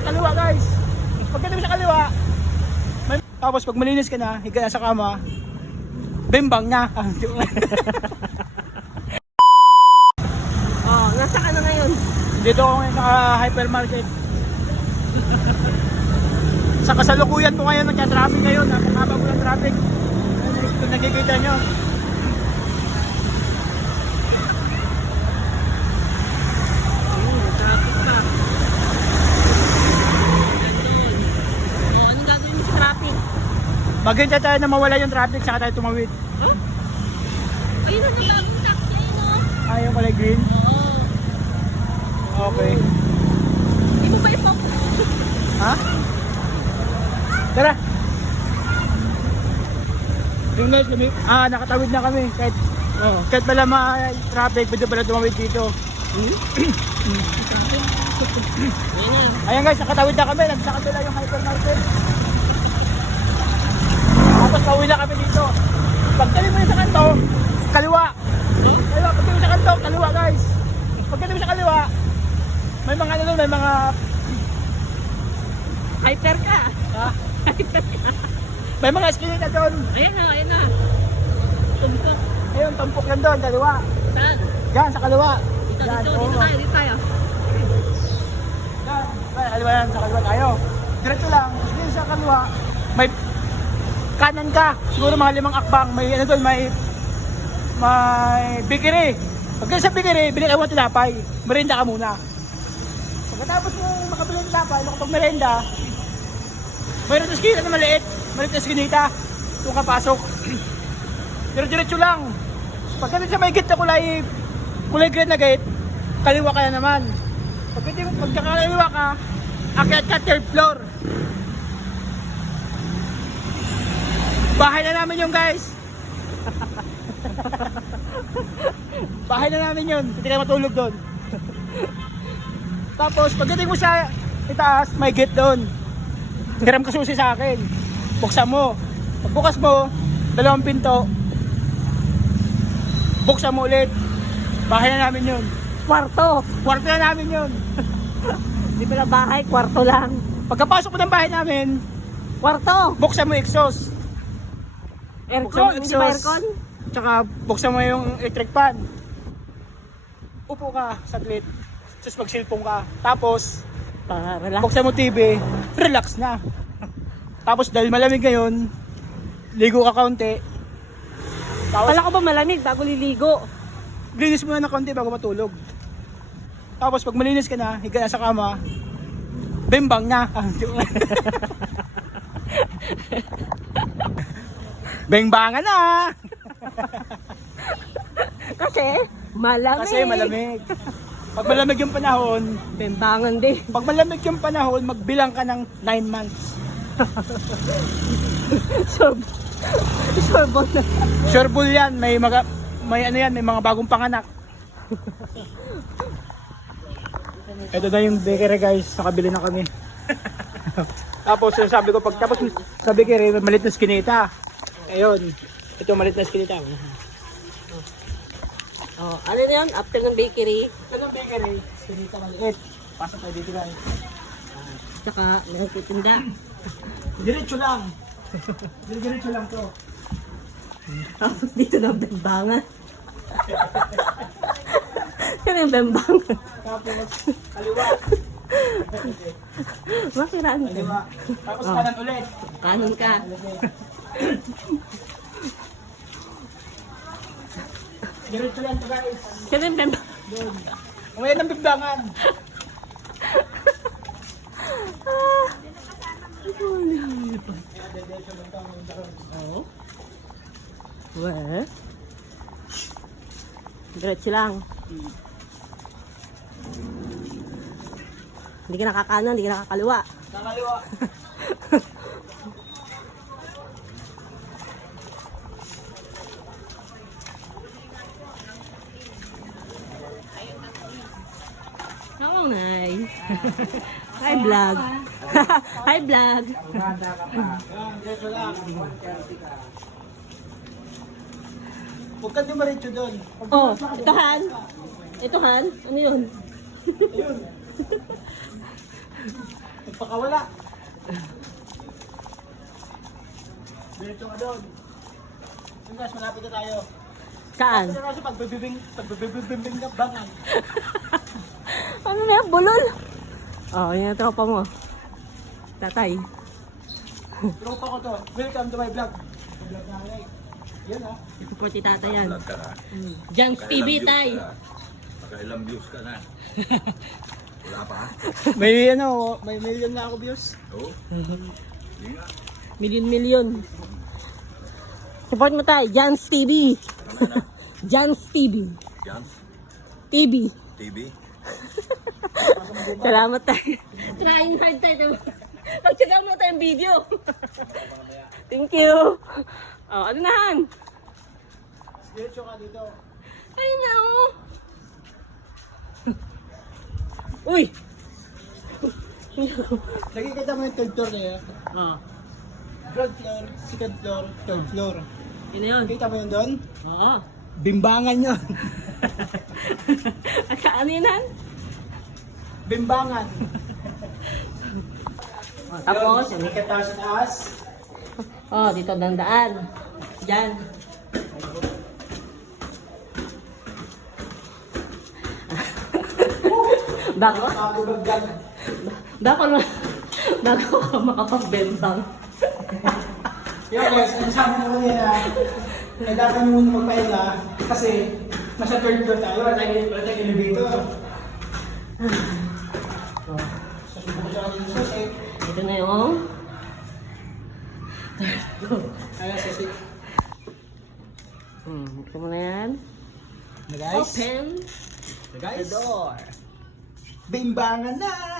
kaliwa guys. Pagdating mo sa kaliwa, tapos pag malinis ka na, higa na sa kama, bimbang na. Oh, nasa ka na ngayon? Dito ako ngayon sa hypermarket. Sa kasalukuyan ko ngayon, nagka-traffic ngayon. Napakaba ko ng traffic. Kung nakikita nyo. Traffic pa. Anong gagawin mo sa traffic? Maghintay tayo na mawala yung traffic, saka tayo tumawid. Huh? Ayun na yung bagong taxi, no? Ah, yung kulay green? Oo. Okay. Hindi mo ba ipang... Ha? Tara! Yung guys, nakatawid na kami. Kahit pala ma-traffic, pwede pala tumawid dito. Ayan guys, nakatawid na kami. Nagsakad nila yung hypermarket. Tapos pauwi na kami dito. Pagdating mo sa kanto, kaliwa. Kaliwa, pagdating mo sa kanto, kaliwa guys. Pagdating mo sa kaliwa, may mga ano doon, may mga... Hyper ka. Ha? Hyper ka. May mga eskinita doon. Ayan na, ayan na. Tumpok. Ayun, tampok yan doon, kaliwa. Saan? Yan, sa kaliwa. Dito, Yan, dito, oo. dito tayo, dito tayo. Yan, kaliwa yan, sa kaliwa tayo. Diretso lang, dito sa kaliwa, may kanan ka. Siguro mga 5 akbang, may ano doon, may bikiri. Pagka sa bikiri, bilhin ka mo tinapay. Merienda ka muna. Pagkatapos mo makabili ng tinapay, makapag-merienda, mayroon na skinita na maliit. Maliit na skinita. Doon ka pasok. Diretso lang. Pagdating sa may gate na kulay green na gate, kaliwa ka na naman. Pagkakaliwa ka, akyat ka third floor. Bahay na namin yun guys. Bahay na namin yun. Hindi ka matulog doon. Tapos pagdating mo sa itaas, may gate doon. Hiram ka susi sa akin. Buksan mo. Pagbukas mo, 2 pinto. Buksan mo ulit. Bahay na namin yun. Kwarto. Kwarto na namin yun. Hindi pala bahay, kwarto lang. Pagkapasok mo ng bahay namin, Kwarto. buksan mo yung exhaust. Buksan mo Aircon, yung hindi ba exhaust. aircon? Tsaka buksan mo yung electric fan. Upo ka saglit. Tapos mag-cellphone ka. Tapos, Para relax. buksan mo TV, relax na. Tapos dahil malamig ngayon, ligo ka kaunti. Tapos, Kala ko ba malamig bago liligo? linis mo na ng kaunti bago matulog. Tapos pag malinis ka na, higa na sa kama, bimbang na. Bengbangan na! Kasi malamig. Kasi malamig. Pag malamig yung panahon, Bembangan din. pag malamig yung panahon, magbilang ka ng 9 months. Sorbon na. Sure bull yan, may ano yan, may mga bagong panganak. Ito na yung bakery guys, nakabili na kami. Tapos sabi ko, pagtapos sa bakery, may malit na skinita. Ayun, ito malit na skinita. Oh, ano yun? After ng bakery, Anong bakery? Skinita maliit. Pasok tayo dito guys. tsaka nagtitinda. Diretso lang. Diretso lang to. Tapos dito na bembangan. Yan yung bembangan. Tapos kaliwa. Makiraan ka. Kaliwa. Tapos kanan ulit. Kanon ka. Diretso lang to guys. Yan yung bembangan. Doon. Umayan ng bigdangan. Oo. Weh. Diretso lang. Hindi ka nakakanan, hindi ka nakakaliwa. Nakaliwa. Oo, nice. Hi, vlog. Hi, vlog. Diretso lang. Huwag ka dumiretso doon. Oh, ito Han. Ito Han. Ano yun? Ayun. Nagpakawala. Dito ka doon. Yung guys, malapit na tayo. Saan? Ito kasi pagbibing na bangan. Ano na yan? Bulol? Oh, yun ang tropa mo. Tatay. Tropa ko to. Welcome to my vlog. Vlog namin. Yan ha. Support ni tatay yan. Vlog ka na. Jan's TV, tay. Nakailang views ka na. Wala pa? May ano, may million na ako views. Oo. Hindi nga. Million. Support mo tay. Jan's TV. Ano na? Jan's TV. Jans? TV. TV? Salamat tayo. Trying hard tayo. Pagtsaga mo tayong video. Thank you. Oh, ano na han? Diretso ka dito. Ayun na oh. Uy! Nakikita mo yung third floor na yan. Oh, Ground floor, second floor, third floor. yun na yun. Nakita mo yun doon? Oo. Bimbangan yun. Ano yun han? Bimbangan. Oh, tapos, Yun, nakikita tayo sa taas. oh, dito dandaan. Diyan. Bago, Nakakabagdag. bago ka makapagbentang. Yo guys, ang sabi ko kanina, kailangan nyo muna magpahinga kasi nasa third floor tayo, wala tayong elevator. So, subukan siya kanina sa safe. Ito na yung Ayan, sa safe. ito mo na yan. Na guys, Open na guys, the door. bimbangan na!